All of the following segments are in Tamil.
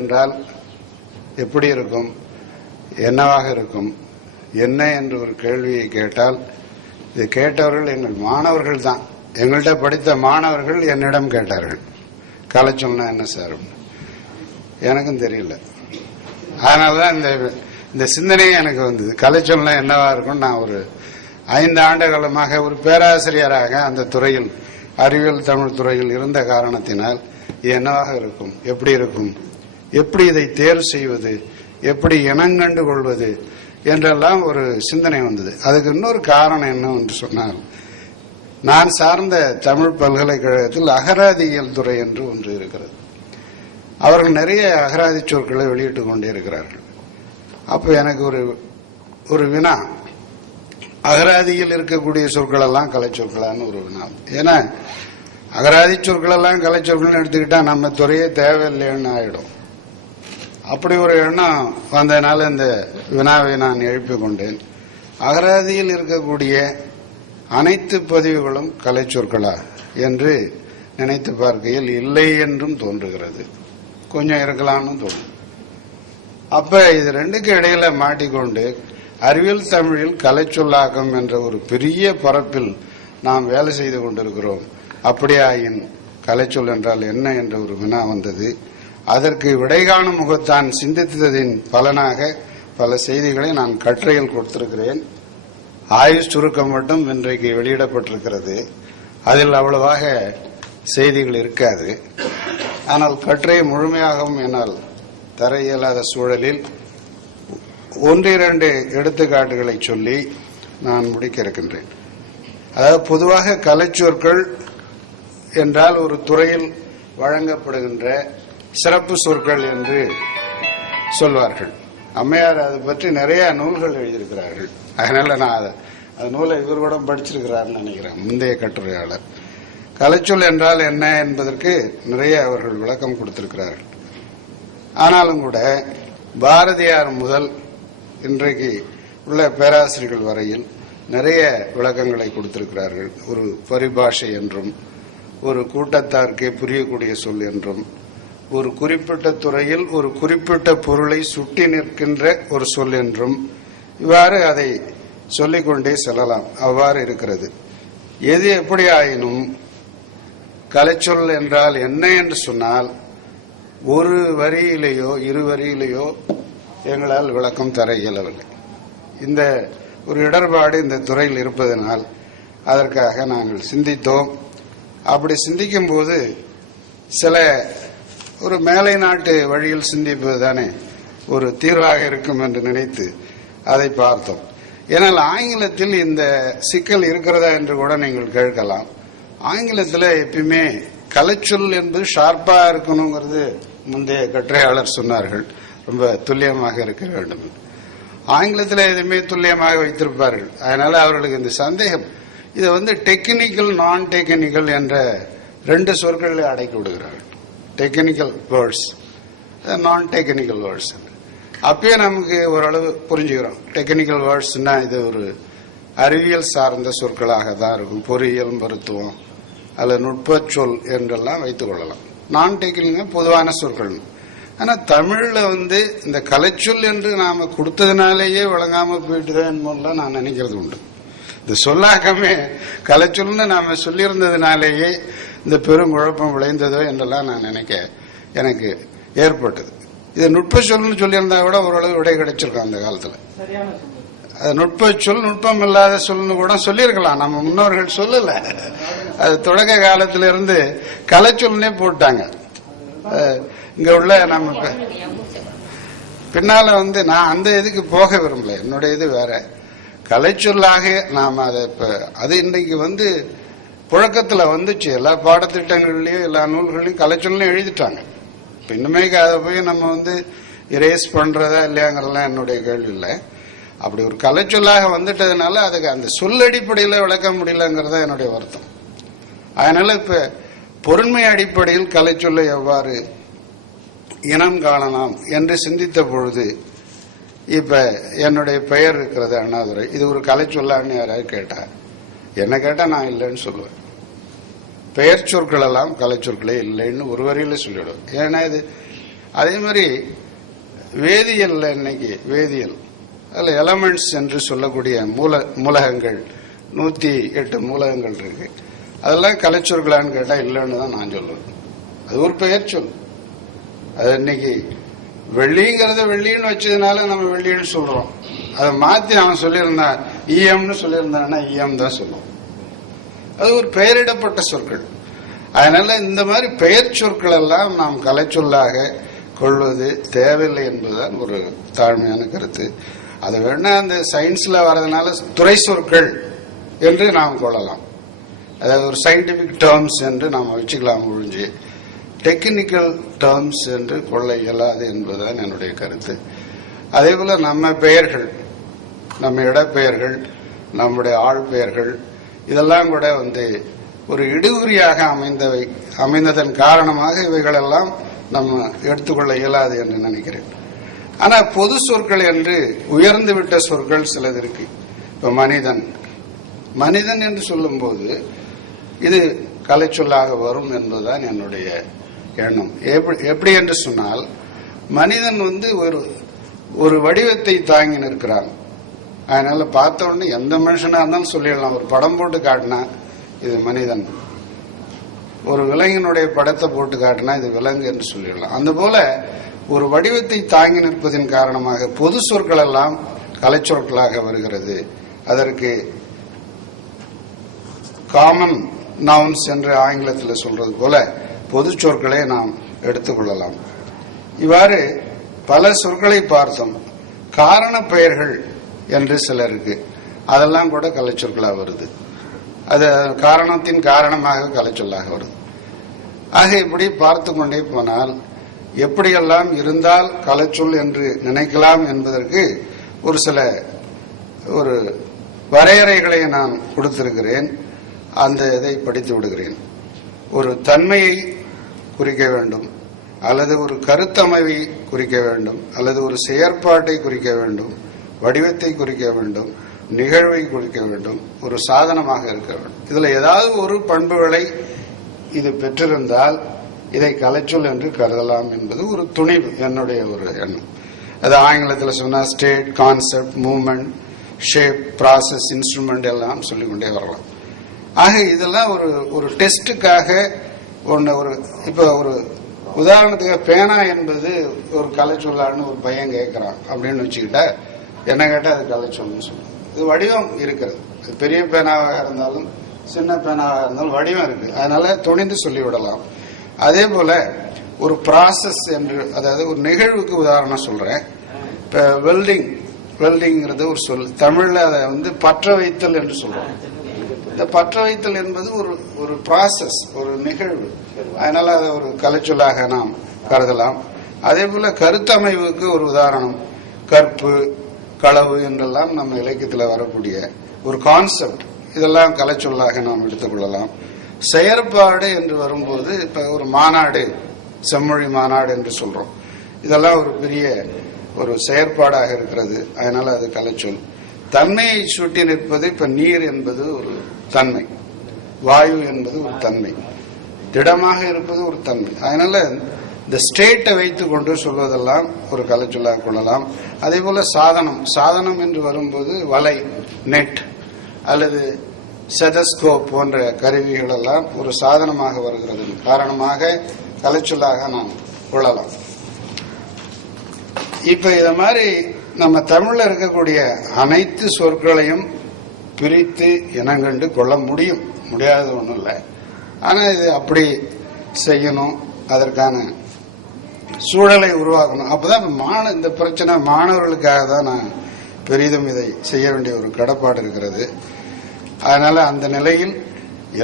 என்றால் எப்படி இருக்கும்? என்னவாக இருக்கும்? என்ன என்று ஒரு கேள்வியை கேட்டால் இது கேட்டவர்கள் எங்கள் மாணவர்கள் தான். எங்கள்கிட்ட படித்த மாணவர்கள் என்னிடம் கேட்டார்கள். கலைச்சொல்னா என்ன சார்? எனக்கும் தெரியல. அதனால தான் இந்த இந்த சிந்தனையே எனக்கு வந்தது. கலைச்சொல்னா என்னவா இருக்கும் நான் ஒரு ஐந்து ஆண்டு காலமாக ஒரு பேராசிரியராக அந்த துறையில் அறிவியல் தமிழ் துறையில் இருந்த காரணத்தினால் இது என்னவாக இருக்கும்? எப்படி இருக்கும்? எப்படி இதை தேர்வு செய்வது? எப்படி இனங்கண்டு கொள்வது? என்றெல்லாம் ஒரு சிந்தனை வந்தது. அதுக்கு இன்னொரு காரணம் என்ன என்று சொன்னார் நான் சார்ந்த தமிழ் பல்கலைக்கழகத்தில் அகராதியியல் துறை என்று ஒன்று இருக்கிறது. அவர்கள் நிறைய அகராதி சொற்களை வெளியிட்டுக் கொண்டே இருக்கிறார்கள். அப்போ எனக்கு ஒரு ஒரு வினா அகராதியில் இருக்கக்கூடிய சொற்கள் எல்லாம் கலை சொற்களான்னு ஒரு வினா. ஏன்னா அகராதி சொற்கள் எல்லாம் கலை சொற்கள்னு எடுத்துக்கிட்டா நம்ம துறையே தேவையில்லைன்னு ஆயிடும். அப்படி ஒரு எண்ணம் வந்ததுனால இந்த வினாவை நான் எழுப்பிக் கொண்டேன் அகராதியில் இருக்கக்கூடிய அனைத்து பதிவுகளும் கலை சொற்களா என்று நினைத்து பார்க்கையில் இல்லை என்றும் தோன்றுகிறது. கொஞ்சம் இருக்கலாம்னு தோணும். அப்ப இது ரெண்டுக்கு இடையில மாட்டிக்கொண்டு அறிவியல் தமிழில் கலைச்சொல்லாக்கம் என்ற ஒரு பெரிய பரப்பில் நாம் வேலை செய்து கொண்டிருக்கிறோம். அப்படியாயின் கலைச்சொல் என்றால் என்ன என்ற ஒரு வினா வந்தது. அதற்கு விடை காணும் முகத்தான் சிந்தித்ததின் பலனாக பல செய்திகளை நான் கட்டுரையில் கொடுத்திருக்கிறேன். ஆயுஷ் சுருக்கம் மட்டும் இன்றைக்கு வெளியிடப்பட்டிருக்கிறது. அதில் அவ்வளவாக செய்திகள் இருக்காது. ஆனால் கட்டுரை முழுமையாகவும் என்னால் தர இயலாத சூழலில் ஒன்றிரண்டு எடுத்துக்காட்டுகளை சொல்லி நான் முடிக்க இருக்கின்றேன். அதாவது பொதுவாக கலைச்சொற்கள் என்றால் ஒரு துறையில் வழங்கப்படுகின்ற சிறப்பு சொற்கள் என்று சொல்வார்கள். அம்மையார் அதை பற்றி நிறைய நூல்கள் எழுதியிருக்கிறார்கள். அதனால நான் அதை அந்த நூலை இவர் கூட படிச்சிருக்கிறார்னு நினைக்கிறேன் முந்தைய கட்டுரையாளர். கலைச்சொல் என்றால் என்ன என்பதற்கு நிறைய அவர்கள் விளக்கம் கொடுத்திருக்கிறார்கள். ஆனாலும் கூட பாரதியார் முதல் இன்றைக்கு உள்ள பேராசிரியர்கள் வரையில் நிறைய விளக்கங்களை கொடுத்திருக்கிறார்கள். ஒரு பரிபாஷை என்றும் ஒரு கூட்டத்தார்க்கே புரியக்கூடிய சொல் என்றும் ஒரு குறிப்பிட்ட துறையில் ஒரு குறிப்பிட்ட பொருளை சுட்டி நிற்கின்ற ஒரு சொல் என்றும் இவ்வாறு அதை சொல்லிக்கொண்டே செல்லலாம். அவ்வாறு இருக்கிறது. எது எப்படி ஆயினும் கலைச்சொல் என்றால் என்ன என்று சொன்னால் ஒரு வரியிலேயோ இரு வரியிலேயோ எங்களால் விளக்கம் தர இயலவில்லை. இந்த ஒரு இடர்பாடு இந்த துறையில் இருப்பதனால் அதற்காக நாங்கள் சிந்தித்தோம். அப்படி சிந்திக்கும் போது சில ஒரு மேலை நாட்டு வழியில் சிந்திப்பது தானே ஒரு தீர்வாக இருக்கும் என்று நினைத்து அதை பார்த்தோம். ஏனால் ஆங்கிலத்தில் இந்த சிக்கல் இருக்கிறதா என்று கூட நீங்கள் கேட்கலாம். ஆங்கிலத்தில் எப்பயுமே கலைச்சொல் என்பது ஷார்ப்பாக இருக்கணுங்கிறது முந்தைய கட்டுரையாளர் சொன்னார்கள். ரொம்ப துல்லியமாக இருக்க வேண்டும். ஆங்கிலத்தில் எதுவுமே துல்லியமாக வைத்திருப்பார்கள். அதனால அவர்களுக்கு இந்த சந்தேகம். இதை வந்து டெக்னிக்கல் நான் டெக்னிக்கல் என்ற ரெண்டு சொற்களில் அடக்கி விடுகிறார்கள். டெக்னிக்கல் வேர்ட்ஸ் நான் டெக்னிக்கல் வேர்ட்ஸ் அப்பயே நமக்கு ஓரளவு புரிஞ்சுக்கிறோம். டெக்னிக்கல் வேர்ட்ஸ்னா இது ஒரு அறிவியல் சார்ந்த சொற்களாக தான் இருக்கும். பொறியியல் மருத்துவம் அதில் நுட்பச் சொல் என்றெல்லாம் வைத்துக் கொள்ளலாம். நான் டெக்னிக்கல் பொதுவான சொற்கள். ஆனால் தமிழில் வந்து இந்த கலைச்சொல் என்று நாம் கொடுத்ததுனாலேயே விளங்காமல் போயிட்டுதான் என்பதெல்லாம் நான் நினைக்கிறது உண்டு. இந்த சொல்லாக்கமே கலைச்சொல்னு நாம் சொல்லியிருந்ததுனாலேயே இந்த பெருங்குழப்பம் விளைந்ததோ என்றெல்லாம் நான் நினைக்க எனக்கு ஏற்பட்டது. இது நுட்ப சொல்னு சொல்லியிருந்தா கூட ஓரளவு விடை கிடைச்சிருக்கும் அந்த காலத்துல. அது நுட்ப சொல் நுட்பம் இல்லாத சொல்னு கூட சொல்லியிருக்கலாம். நம்ம முன்னோர்கள் சொல்லல. அது தொடக்க காலத்துல இருந்து கலைச்சொல்னே போட்டாங்க. இங்க உள்ள நம்ம பின்னால வந்து நான் அந்த இதுக்கு போக விரும்பல. என்னுடைய இது வேற. கலைச்சொல்லாக நாம அதை இப்ப அது இன்னைக்கு வந்து புழக்கத்துல வந்துச்சு. எல்லா பாடத்திட்டங்கள்லயும் எல்லா நூல்களையும் கலைச்சொல்லையும் எழுதிட்டாங்க. இப்போ இன்னுமே அதை போய் நம்ம வந்து இரேஸ் பண்றதா இல்லையாங்கிறதெல்லாம் என்னுடைய கேள்வி இல்லை. அப்படி ஒரு கலைச்சொல்லாக வந்துட்டதுனால அதுக்கு அந்த சொல்லடிப்படையில் விளக்க முடியலங்கிறதா என்னுடைய வருத்தம். அதனால இப்ப பொருண்மை அடிப்படையில் கலைச்சொல்லை எவ்வாறு இனம் காணலாம் என்று சிந்தித்த பொழுது இப்ப என்னுடைய பெயர் இருக்கிறது அண்ணாதுரை. இது ஒரு கலைச்சொல்லான்னு யாராவது கேட்டார் என்ன கேட்டா நான் இல்லைன்னு சொல்லுவேன். பெயர் சொற்கள் எல்லாம் கலைச்சொற்களே இல்லைன்னு ஒரு வரியில சொல்லிவிடுவேன் ஏன்னா இது அதே மாதிரி வேதியியல்ல இன்னைக்கு வேதியியல் அதில் எலமெண்ட்ஸ் என்று சொல்லக்கூடிய மூல மூலகங்கள் நூற்றி எட்டு மூலகங்கள் இருக்கு. அதெல்லாம் கலைச்சொற்களான்னு கேட்டால் இல்லைன்னு தான் நான் சொல்லுவேன். அது ஒரு பெயர் சொல். அது இன்னைக்கு வெள்ளிங்கிறத வெள்ளின்னு வச்சதுனால நம்ம வெள்ளின்னு சொல்றோம். அதை மாத்தி அவன் சொல்லியிருந்தான் ஈயம்னு சொல்லியிருந்தாங்கன்னா ஈயம் தான் சொல்லுவோம். அது ஒரு பெயரிடப்பட்ட சொற்கள். அதனால இந்த மாதிரி பெயர் சொற்கள் எல்லாம் நாம் கலைச்சொல்லாக கொள்வது தேவையில்லை என்பதுதான் ஒரு தாழ்மையான கருத்து. அது வேணா அந்த சயின்ஸ்ல வர்றதுனால துறை சொற்கள் என்று நாம் கொள்ளலாம். அதாவது ஒரு சயின்டிபிக் டேர்ம்ஸ் என்று நாம் வச்சுக்கலாம் ஒழிஞ்சு டெக்னிக்கல் டேர்ம்ஸ் என்று கொள்ள இயலாது என்பதுதான் என்னுடைய கருத்து. அதே போல நம்ம பெயர்கள் நம்ம இடப்பெயர்கள் நம்முடைய ஆள் பெயர்கள் இதெல்லாம் கூட வந்து ஒரு இடுகுறியாக அமைந்தவை அமைந்ததன் காரணமாக இவைகளெல்லாம் நம்ம எடுத்துக்கொள்ள இயலாது என்று நினைக்கிறேன். ஆனால் பொது சொற்கள் என்று உயர்ந்து விட்ட சொற்கள் சிலது இருக்கு. இப்போ மனிதன் மனிதன் என்று சொல்லும்போது இது கலைச்சொல்லாக வரும் என்பதுதான் என்னுடைய எண்ணம். எப்படி எப்படி என்று சொன்னால் மனிதன் வந்து ஒரு ஒரு வடிவத்தை தாங்கி நிற்கிறான். அதனால பார்த்த உடனே எந்த மனுஷனா இருந்தாலும் சொல்லிடலாம். ஒரு படம் போட்டு காட்டினா இது மனிதன். ஒரு விலங்கினுடைய படத்தை போட்டு காட்டினா இது விலங்கு என்று சொல்லிடலாம். அந்த போல ஒரு வடிவத்தை தாங்கி நிற்பதன் காரணமாக பொது சொற்கள் எல்லாம் கலைச்சொற்களாக வருகிறது. அதற்கு காமன் நவுன்ஸ் என்று ஆங்கிலத்தில் சொல்றது போல பொது சொற்களை நாம் எடுத்துக்கொள்ளலாம் இவ்வாறு பல சொற்களை பார்த்தோம். காரண பெயர்கள் என்று சிலருக்கு. அதெல்லாம் கூட கலைச்சொற்களாக வருது. அது காரணத்தின் காரணமாக கலைச்சொல்லாக வருது. ஆக இப்படி பார்த்து கொண்டே போனால் எப்படியெல்லாம் இருந்தால் கலைச்சொல் என்று நினைக்கலாம் என்பதற்கு ஒரு சில ஒரு வரையறைகளை நான் கொடுத்திருக்கிறேன். அந்த இதை படித்து விடுகிறேன். ஒரு தன்மையை குறிக்க வேண்டும் அல்லது ஒரு கருத்தமைவை குறிக்க வேண்டும் அல்லது ஒரு செயற்பாட்டை குறிக்க வேண்டும். வடிவத்தை குறிக்க வேண்டும் நிகழ்வை குறிக்க வேண்டும் ஒரு சாதனமாக இருக்க வேண்டும். இதுல ஏதாவது ஒரு பண்புகளை இது பெற்றிருந்தால் இதை கலைச்சொல் என்று கருதலாம் என்பது ஒரு துணிவு என்னுடைய ஒரு எண்ணம். அது ஆங்கிலத்தில் சொன்னா state concept moment shape process instrument எல்லாம் சொல்லிக்கொண்டே வரலாம். ஆக இதெல்லாம் ஒரு ஒரு டெஸ்ட்டுக்காக ஒன்று ஒரு இப்போ ஒரு உதாரணத்துக்கு பேனா என்பது ஒரு கலைச்சொல்லான்னு ஒரு பையன் கேட்குறான் அப்படின்னு வச்சுக்கிட்டா என்ன கேட்டால் அது கலைச்சொல்னு சொல்லுவோம் இது வடிவம் இருக்கிறது. அது பெரிய பேனாவாக இருந்தாலும் சின்ன பேனாவாக இருந்தாலும் வடிவம் இருக்கு. அதனால துணிந்து சொல்லிவிடலாம். அதே போல ஒரு ப்ராசஸ் என்று அதாவது ஒரு நிகழ்வுக்கு உதாரணம் சொல்றேன். இப்போ வெல்டிங் வெல்டிங்கிறது ஒரு சொல். தமிழில் அதை வந்து பற்ற வைத்தல் என்று சொல்றோம். இந்த பற்ற வைத்தல் என்பது ஒரு ஒரு ப்ராசஸ் ஒரு நிகழ்வு. அதனால அதை ஒரு கலைச்சொல்லாக நாம் கருதலாம். அதே போல கருத்தமைவுக்கு ஒரு உதாரணம். கற்பு களவு என்றெல்லாம் நம்ம இலக்கியத்தில் வரக்கூடிய ஒரு கான்செப்ட் இதெல்லாம் கலைச்சொல்லாக நாம் எடுத்துக்கொள்ளலாம் செயற்பாடு என்று வரும்போது இப்ப ஒரு மாநாடு செம்மொழி மாநாடு என்று சொல்றோம். இதெல்லாம் ஒரு பெரிய ஒரு செயற்பாடாக இருக்கிறது. அதனால அது கலைச்சொல். தன்மையை சுட்டி நிற்பது இப்ப நீர் என்பது ஒரு தன்மை. வாயு என்பது ஒரு தன்மை. திடமாக இருப்பது ஒரு தன்மை. அதனால இந்த ஸ்டேட்டை வைத்து கொண்டு சொல்வதெல்லாம் ஒரு கலைச்சொல்லாக கொள்ளலாம். அதே போல சாதனம். சாதனம் என்று வரும்போது வலை நெட் அல்லது செதஸ்கோப் போன்ற கருவிகள் எல்லாம் ஒரு சாதனமாக வருகிறது. காரணமாக கலைச்சொல்லாக நாம் கொள்ளலாம். இப்ப இத மாதிரி நம்ம தமிழ்ல இருக்கக்கூடிய அனைத்து சொற்களையும் பிரித்து இனங்கண்டு கொள்ள முடியும். முடியாதது ஒன்றும் இல்லை ஆனா இது அப்படி செய்யணும். அதற்கான சூழலை உருவாக்கணும். அப்பதான் மாண இந்த பிரச்சனை மாணவர்களுக்காக தான் நான் பெரிதும் இதை செய்ய வேண்டிய ஒரு கடப்பாடு இருக்கிறது. அதனால அந்த நிலையில்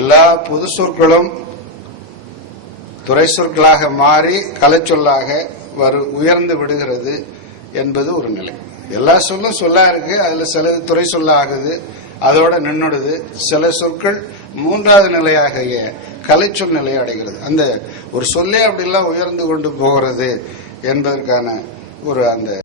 எல்லா பொது சொற்களும் துறை சொற்களாக மாறி கலைச்சொல்லாக வரு உயர்ந்து விடுகிறது என்பது ஒரு நிலை. எல்லா சொல்லும் சொல்லா இருக்கு அதுல சில துறை சொல்ல ஆகுது அதோட நின்னுடுது. சில சொற்கள் மூன்றாவது நிலையாகிய கலைச்சொல் நிலையை அடைகிறது. அந்த ஒரு சொல்லே அப்படிலாம் உயர்ந்து கொண்டு போகிறது என்பதற்கான ஒரு அந்த